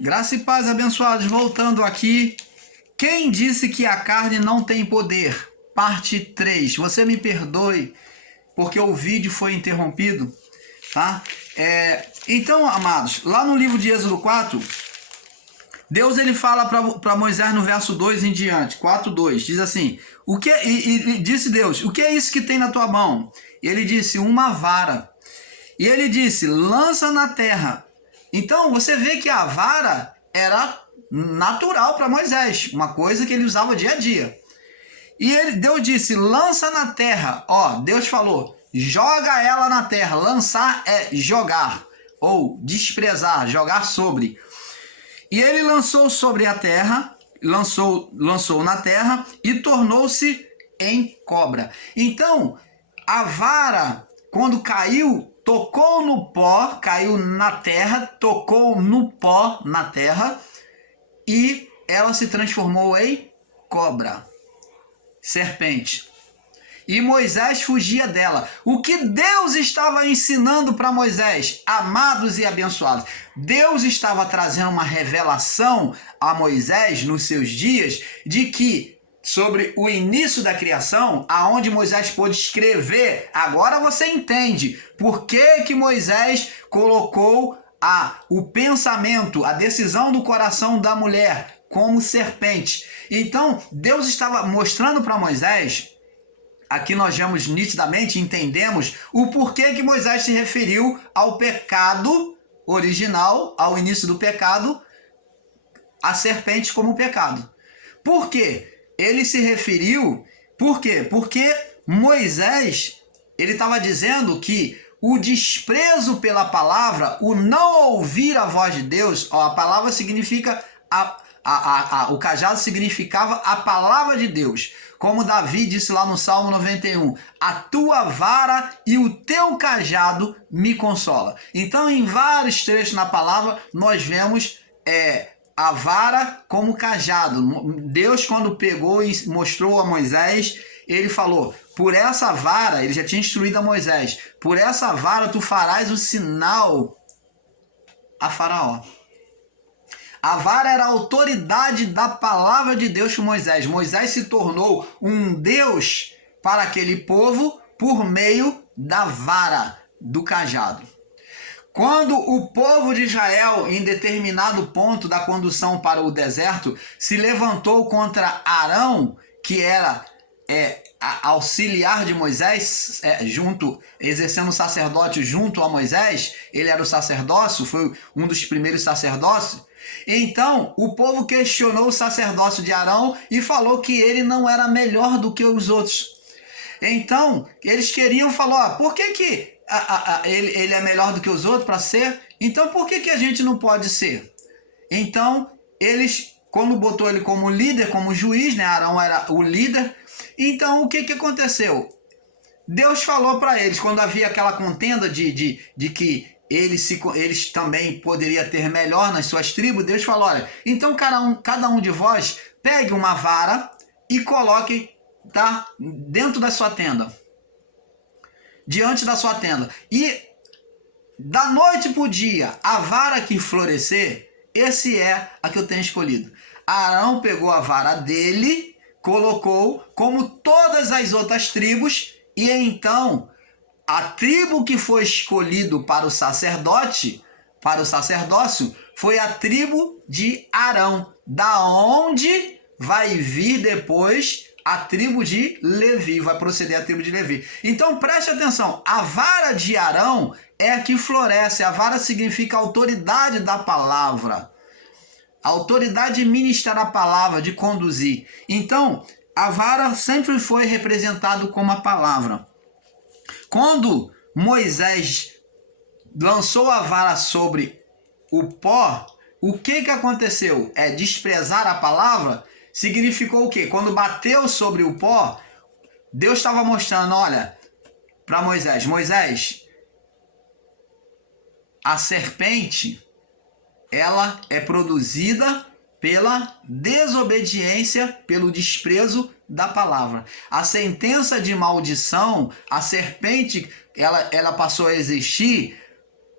Graça e paz, abençoados, voltando aqui. Quem disse que a carne não tem poder? Parte 3. Você me perdoe porque o vídeo foi interrompido, tá? Então, amados, lá no livro de Êxodo 4, Deus ele fala para Moisés no verso 2 em diante, 4:2, diz assim: e disse Deus, o que é isso que tem na tua mão? Ele disse, uma vara. E ele disse, lança na terra. Então você vê que a vara era natural para Moisés, uma coisa que ele usava dia a dia. E Deus disse, lança na terra. Deus falou, joga ela na terra. Lançar é jogar, ou desprezar, jogar sobre. E ele lançou sobre a terra, lançou na terra e tornou-se em cobra. Então, a vara, quando caiu, tocou no pó, caiu na terra, tocou no pó na terra e ela se transformou em cobra, serpente. E Moisés fugia dela. O que Deus estava ensinando para Moisés, amados e abençoados? Deus estava trazendo uma revelação a Moisés nos seus dias de que sobre o início da criação, aonde Moisés pôde escrever. Agora você entende por que Moisés colocou o pensamento, a decisão do coração da mulher como serpente. Então, Deus estava mostrando para Moisés, aqui nós vemos nitidamente, entendemos o porquê que Moisés se referiu ao pecado original, ao início do pecado, a serpente como pecado. Por quê? Ele se referiu, por quê? Porque Moisés, ele estava dizendo que o desprezo pela palavra, o não ouvir a voz de Deus, a palavra significa, o cajado significava a palavra de Deus. Como Davi disse lá no Salmo 91, a tua vara e o teu cajado me consola. Então, em vários trechos na palavra, nós vemos a vara como cajado. Deus, quando pegou e mostrou a Moisés, ele falou, por essa vara, ele já tinha instruído a Moisés, por essa vara tu farás o sinal a Faraó. A vara era a autoridade da palavra de Deus com Moisés. Moisés se tornou um Deus para aquele povo por meio da vara, do cajado. Quando o povo de Israel, em determinado ponto da condução para o deserto, se levantou contra Arão, que era auxiliar de Moisés, exercendo o sacerdócio junto a Moisés, ele era o sacerdócio, foi um dos primeiros sacerdócios. Então, o povo questionou o sacerdócio de Arão e falou que ele não era melhor do que os outros. Então, eles queriam falar, por que ele é melhor do que os outros para ser? Então, por que a gente não pode ser? Então, eles, quando botou ele como líder, como juiz, né? Arão era o líder. Então, o que aconteceu? Deus falou para eles, quando havia aquela contenda de que eles também poderiam ter melhor nas suas tribos, Deus falou, olha, então cada um de vós pegue uma vara e coloque dentro da sua tenda, diante da sua tenda, e da noite para o dia, a vara que florescer, esse é a que eu tenho escolhido. Arão pegou a vara dele, colocou como todas as outras tribos, e então a tribo que foi escolhido para o sacerdócio, foi a tribo de Arão, da onde vai vir depois a tribo de Levi, vai proceder a tribo de Levi. Então preste atenção, a vara de Arão é a que floresce, a vara significa a autoridade da palavra, a autoridade de ministrar a palavra, de conduzir. Então, a vara sempre foi representada como a palavra. Quando Moisés lançou a vara sobre o pó, o que aconteceu? Desprezar a palavra significou o quê? Quando bateu sobre o pó, Deus estava mostrando, olha, para Moisés, a serpente, ela é produzida pela desobediência, pelo desprezo da palavra. A sentença de maldição, a serpente, ela passou a existir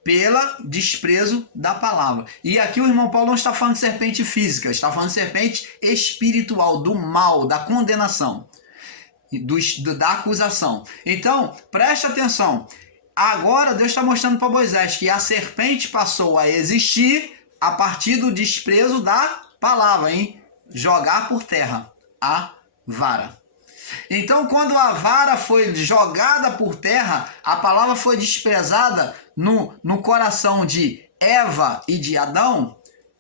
pela desprezo da palavra. E aqui o irmão Paulo não está falando de serpente física, está falando de serpente espiritual, do mal, da condenação, da acusação. Então, presta atenção. Agora Deus está mostrando para Moisés que a serpente passou a existir a partir do desprezo da palavra, hein? Jogar por terra a vara. Então, quando a vara foi jogada por terra, a palavra foi desprezada no coração de Eva e de Adão,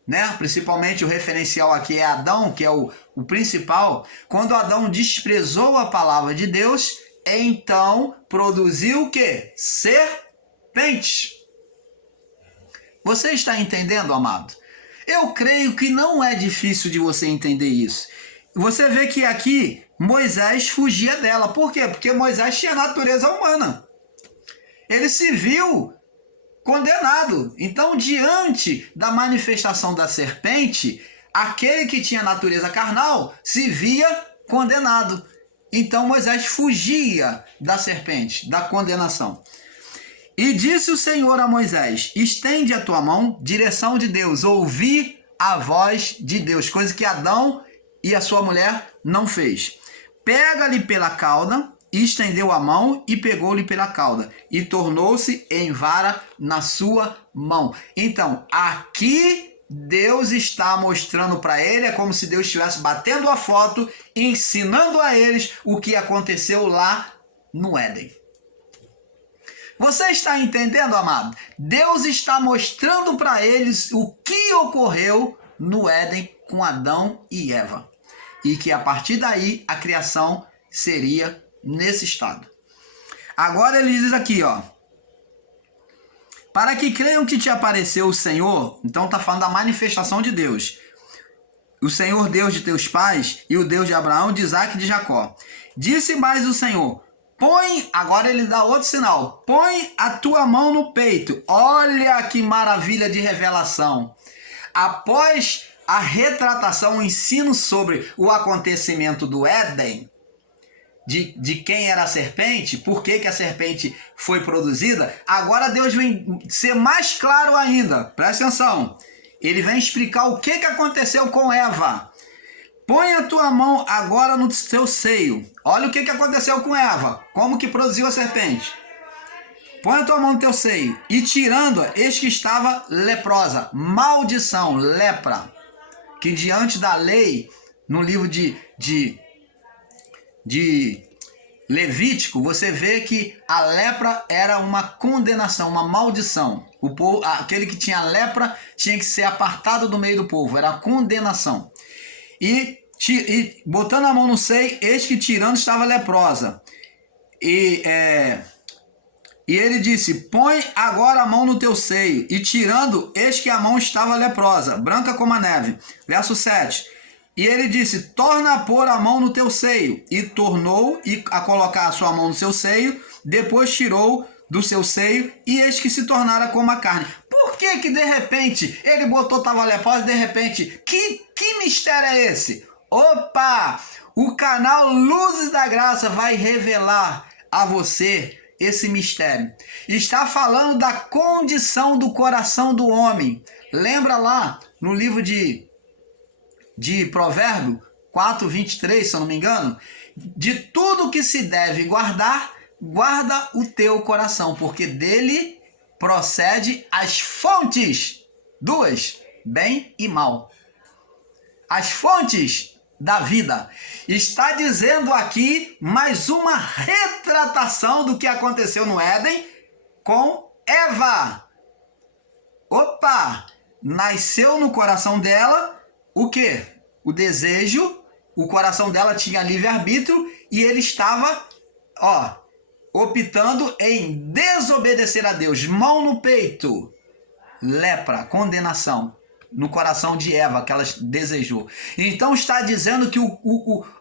né? Principalmente o referencial aqui é Adão, que é o principal. Quando Adão desprezou a palavra de Deus, então produziu o quê? Serpentes. Você está entendendo, amado? Eu creio que não é difícil de você entender isso. Você vê que aqui Moisés fugia dela. Por quê? Porque Moisés tinha natureza humana. Ele se viu condenado. Então, diante da manifestação da serpente, aquele que tinha natureza carnal se via condenado. Então, Moisés fugia da serpente, da condenação. E disse o Senhor a Moisés: estende a tua mão, direção de Deus, ouvi a voz de Deus, coisa que Adão e a sua mulher não fez. Pega-lhe pela cauda, e estendeu a mão e pegou-lhe pela cauda, e tornou-se em vara na sua mão. Então, aqui Deus está mostrando para ele, é como se Deus estivesse batendo a foto, ensinando a eles o que aconteceu lá no Éden. Você está entendendo, amado? Deus está mostrando para eles o que ocorreu no Éden com Adão e Eva. E que a partir daí a criação seria nesse estado. Agora ele diz aqui, ó. Para que creiam que te apareceu o Senhor, então está falando da manifestação de Deus. O Senhor Deus de teus pais e o Deus de Abraão, de Isaque e de Jacó. Disse mais o Senhor: põe, agora ele dá outro sinal, põe a tua mão no peito. Olha que maravilha de revelação. Após a retratação, o ensino sobre o acontecimento do Éden, de quem era a serpente, por que a serpente foi produzida, agora Deus vem ser mais claro ainda. Presta atenção. Ele vem explicar o que aconteceu com Eva. Põe a tua mão agora no teu seio. Olha o que aconteceu com Eva. Como que produziu a serpente. Põe a tua mão no teu seio. E tirando-a, eis que estava leprosa. Maldição, lepra. Que diante da lei, no livro de Levítico, você vê que a lepra era uma condenação, uma maldição. O povo, aquele que tinha lepra tinha que ser apartado do meio do povo, era condenação. E botando a mão no seio, eis que tirando estava leprosa. E ele disse: põe agora a mão no teu seio. E tirando, eis que a mão estava leprosa, branca como a neve. Verso 7. E ele disse: torna a pôr a mão no teu seio. E tornou a colocar a sua mão no seu seio. Depois tirou do seu seio, e eis que se tornara como a carne. Por que de repente ele botou, estava leprosa, e de repente, que mistério é esse? Opa! O canal Luzes da Graça vai revelar a você esse mistério. Está falando da condição do coração do homem. Lembra lá no livro de Provérbio 4:23, se eu não me engano? De tudo que se deve guardar, guarda o teu coração, porque dele procede as fontes, duas, bem e mal. As fontes da vida. Está dizendo aqui mais uma retratação do que aconteceu no Éden com Eva. Opa! Nasceu no coração dela o quê? O desejo. O coração dela tinha livre-arbítrio e ele estava, optando em desobedecer a Deus. Mão no peito. Lepra, condenação. No coração de Eva, que ela desejou. Então está dizendo que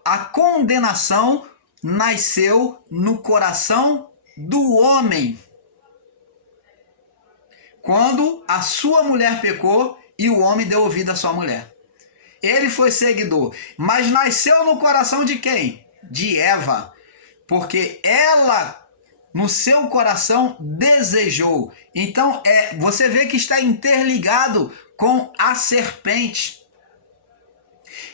a condenação nasceu no coração do homem. Quando a sua mulher pecou e o homem deu ouvido à sua mulher. Ele foi seguidor. Mas nasceu no coração de quem? De Eva. Porque ela no seu coração desejou. Então, você vê que está interligado com a serpente.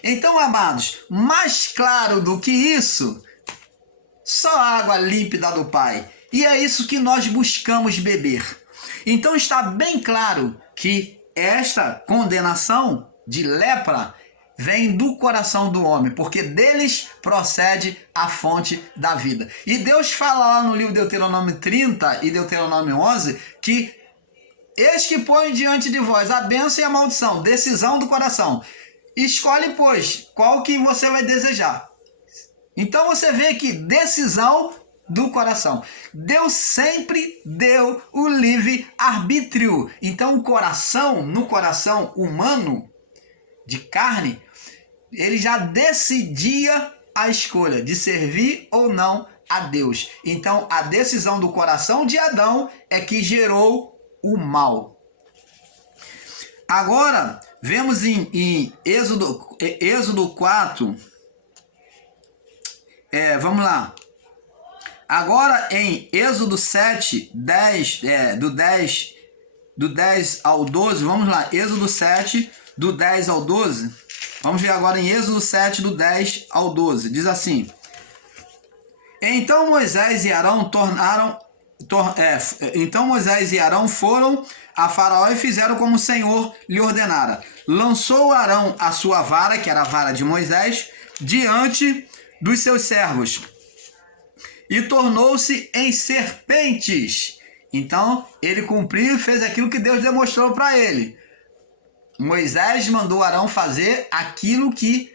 Então, amados, mais claro do que isso, só a água límpida do Pai. E é isso que nós buscamos beber. Então está bem claro que esta condenação de lepra vem do coração do homem, porque deles procede a fonte da vida. E Deus fala lá no livro de Deuteronômio 30 e Deuteronômio 11 que eis que põe diante de vós a bênção e a maldição, decisão do coração. Escolhe, pois, qual que você vai desejar. Então você vê que decisão do coração. Deus sempre deu o livre-arbítrio. Então o coração, no coração humano, de carne, ele já decidia a escolha de servir ou não a Deus. Então a decisão do coração de Adão é que gerou o mal. Agora, vemos em Êxodo 4, vamos lá. Agora em Êxodo 7, 10, do 10 ao 12, vamos lá, Êxodo 7, do 10 ao 12, vamos ver agora em Êxodo 7, do 10 ao 12, diz assim: Então Moisés e Arão foram a Faraó e fizeram como o Senhor lhe ordenara. Lançou Arão a sua vara, que era a vara de Moisés, diante dos seus servos, e tornou-se em serpentes. Então ele cumpriu e fez aquilo que Deus demonstrou para ele. Moisés mandou Arão fazer aquilo que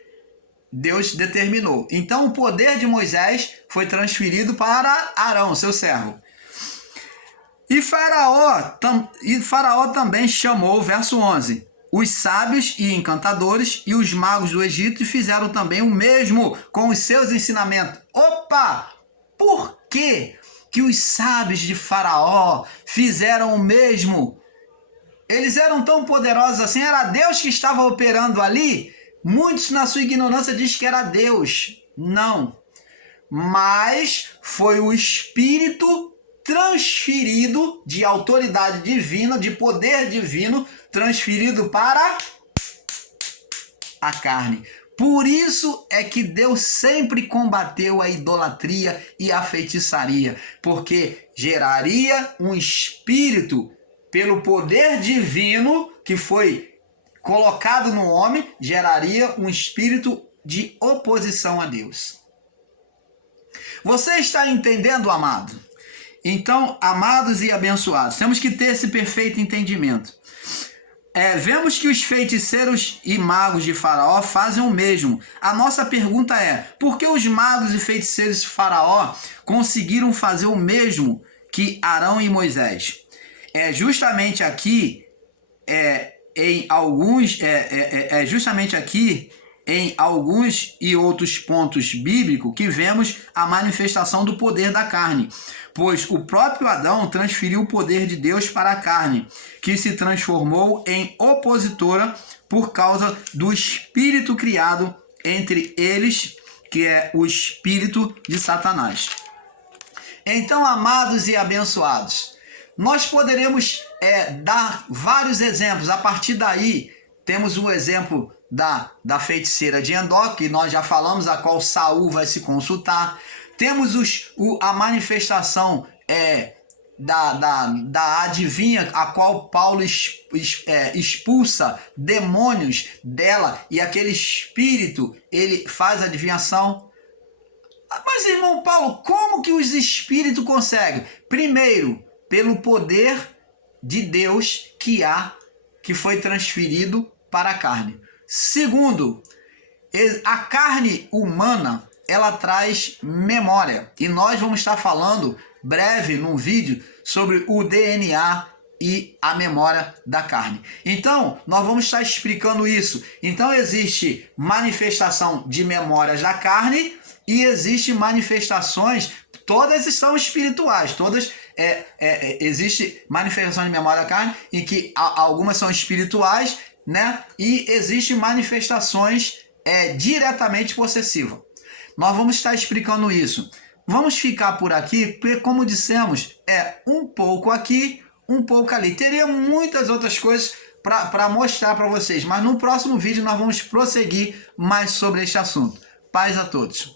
Deus determinou. Então o poder de Moisés foi transferido para Arão, seu servo. E Faraó também chamou, verso 11, os sábios e encantadores e os magos do Egito, e fizeram também o mesmo com os seus ensinamentos. Opa! Por que os sábios de Faraó fizeram o mesmo? Eles eram tão poderosos assim? Era Deus que estava operando ali? Muitos, na sua ignorância, dizem que era Deus. Não. Mas foi o Espírito transferido de autoridade divina, de poder divino, transferido para a carne. Por isso é que Deus sempre combateu a idolatria e a feitiçaria, porque geraria um espírito pelo poder divino que foi colocado no homem, geraria um espírito de oposição a Deus. Você está entendendo, amado? Então, amados e abençoados, temos que ter esse perfeito entendimento. Vemos que os feiticeiros e magos de Faraó fazem o mesmo. A nossa pergunta é: por que os magos e feiticeiros de Faraó conseguiram fazer o mesmo que Arão e Moisés? Justamente aqui, em alguns e outros pontos bíblicos que vemos a manifestação do poder da carne, pois o próprio Adão transferiu o poder de Deus para a carne, que se transformou em opositora por causa do espírito criado entre eles, que é o espírito de Satanás. Então, amados e abençoados, nós poderemos dar vários exemplos. A partir daí, temos o exemplo da feiticeira de Endor, que nós já falamos, a qual Saul vai se consultar. Temos a manifestação da adivinha, a qual Paulo expulsa demônios dela, e aquele espírito, ele faz adivinhação. Mas, irmão Paulo, como que os espíritos conseguem? Primeiro, pelo poder de Deus que foi transferido para a carne. Segundo, a carne humana, ela traz memória. E nós vamos estar falando breve num vídeo sobre o DNA e a memória da carne. Então, nós vamos estar explicando isso. Então, existe manifestação de memórias da carne e existe manifestações, todas são espirituais, todas existe manifestação de memória da carne, em que algumas são espirituais, né? E existe manifestações diretamente possessivas. Nós vamos estar explicando isso. Vamos ficar por aqui, porque como dissemos, é um pouco aqui, um pouco ali. Teria muitas outras coisas para mostrar para vocês, mas no próximo vídeo nós vamos prosseguir mais sobre este assunto. Paz a todos.